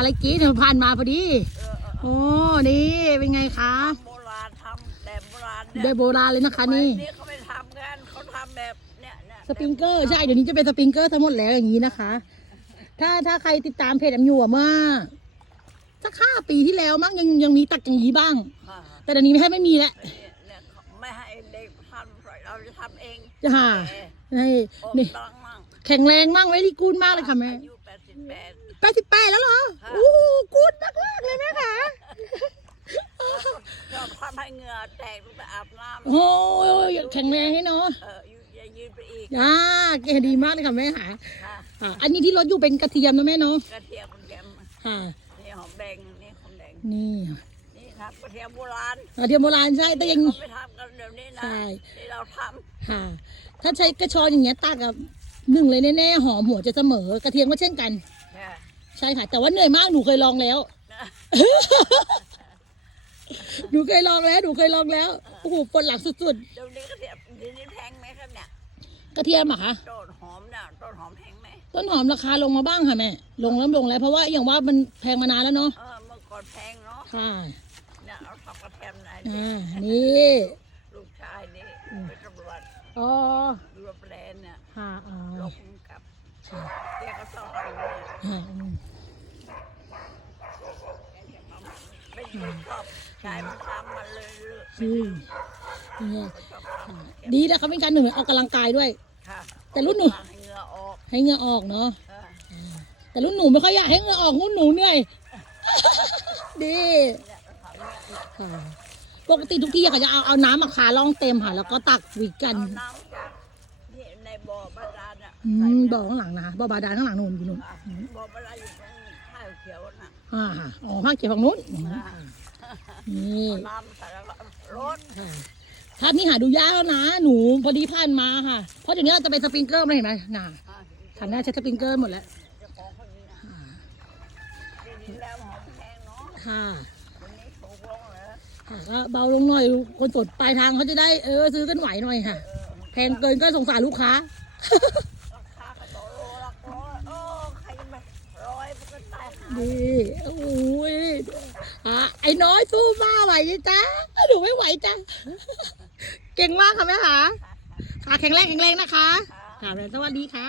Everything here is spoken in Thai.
อะไรกี้เนี่ยผ่านมาพอดีเออเออโอ้นี่เป็นไงคะโบราณทำแบบโบราณเนี่ยได้โบราณเลยนะคะนี่สมัยนี่เขาไม่ทำกันเขาทำแบบเนี่ยเนี่ยสปริงเกอร์ใช่เดี๋ยวนี้จะเป็นสปริงเกอร์ทั้งหมดแล้วอย่างนี้นะคะ ถ้าถ้าใครติดตามเพจแอมยูอะเมื่อสักห้าปีที่แล้วมั้งยังยังมีตักอย่างนี้บ้าง อ่าแต่เดี๋ยวนี้ไม่ให้ไม่มีแล้วเนี่ยเนี่ยเขาไม่ให้เด็กทำเราจะทำเองจะหาเออนี่โอ้นี่ ตังมั่งแข็งแรงมากไว้ดีกูดมากเลยค่ะแม่อายุแปดสิบแปด แปดสิบแปดแล้วเหรอค่ะโอ้โหกูดมากมากๆเลยแม่ค่ะชอบทำให้เหงื่อแตกลงไปอาบน้ำโอ้ยแข็งแรงให้เนาะเอออยู่อย่ายืนไปอีกอ่าเก่งดีมากเลยค่ะแม่ค่ะค่ะอ่าอันนี้ที่รถอยู่เป็นกระเทียมนะแม่เนาะกระเทียมกระเทียมค่ะ นี่หอมแดงนี่หอมแดงนี่นี่ครับกระเทียมโบราณกระเทียมโบราณใช่แต่ยัง เขาไม่ทำกันเดี๋ยวนี้นะใช่ ที่เราทค่ะ ถ้าใช้กระชอนอย่างเงี้ยตักกับหนึ่งเลยแน่ๆหอมหัวจะเสมอกระเทียมก็เช่นกันำค่ะ ใช่ค่ะ แต่ว่าเหนื่อยมากหนูเคยลองแล้วนะหนูเคยลองแล้วหนูเคยลองแล้วโอ้โหปวดหลังสุดเดี๋ยวนี้กระเทียมเดี๋ยวนี้แพงไหมครับเนี่ยๆกระเทียมอะคะ ต้นหอมเนี่ยต้นหอมแพงไหมต้นหอมราคาลงมาบ้างค่ะแม่ ลงแล้วลงแล้วเพราะว่าอย่างว่ามันแพงมานานแล้วเนาะเออเมื่อก่อนแพงเนาะค่ะเนี่ยเราทำกระเทียมไหนอ่านี่ลูกชายนี่เป็นตำรวจอ๋อดูแปลนเนี่ยค่ะอ๋อลงกับ ดีนะเขาเป็นการหนึ่งออกกำลังกายด้วยค่ะแต่รุ่นหนูให้เหงื่อออกให้เหงื่อออกเนาะเออแต่รุ่นหนูไม่ค่อยอยากให้เหงื่อออกรุ่นหนูเหนื่อยดีเนี่ยเราทำเนี่ยค่ะปกติทุกที่เขาจะเอาเอาน้ำมาคาล่องเต็มค่ะ แล้วก็ตักวิกันเอาน้ำจากที่ในบ่อบาดาลน่ะ อืใส่มเนี่ยบ่อข้างหลังนะคะบ่อบาดาลข้างหลังนู่นอยู่นู่นอะบ่อบาดาลอยู่ตรงข้าวเขียวน่ะอ่าค่ะอ๋อภาคเขียวฝั่งนู้นอะนี่เอาน้ำใส่แล้วก็รดค่ะภาพนี้หาดูยากแล้วนะ หนูพอดีผ่านมาค่ะ เพราะเดี๋ยวนี้เราจะเป็นสปริงเกอร์มาเห็นไหมน่ะอะขันหน้าใช้สปริงเกอร์หมดแล้วเจ้าของคนนี้นะทีนี้แล้วหอมแพงเนาะค่ะวันนี้ถูกลงเหรอค่ะก็เบาลงหน่อยคนสดปลายทางเขาจะได้เออซื้อกันไหวหน่อยค่ะเออแพงเกินก็สงสารลูกค้าราคาก็ต่อโลละร้อยโอ้ใครจะมาร้อยมันก็ตายหา ดีอุ้ยอะไอ้น้อยสู้มาไหวจ้าหนูไม่ไหวจ้าเก่งมากค่ะแม่ค่ะขาแข็งแรงแข็งแรงนะคะค่ะสวัสดีค่ะ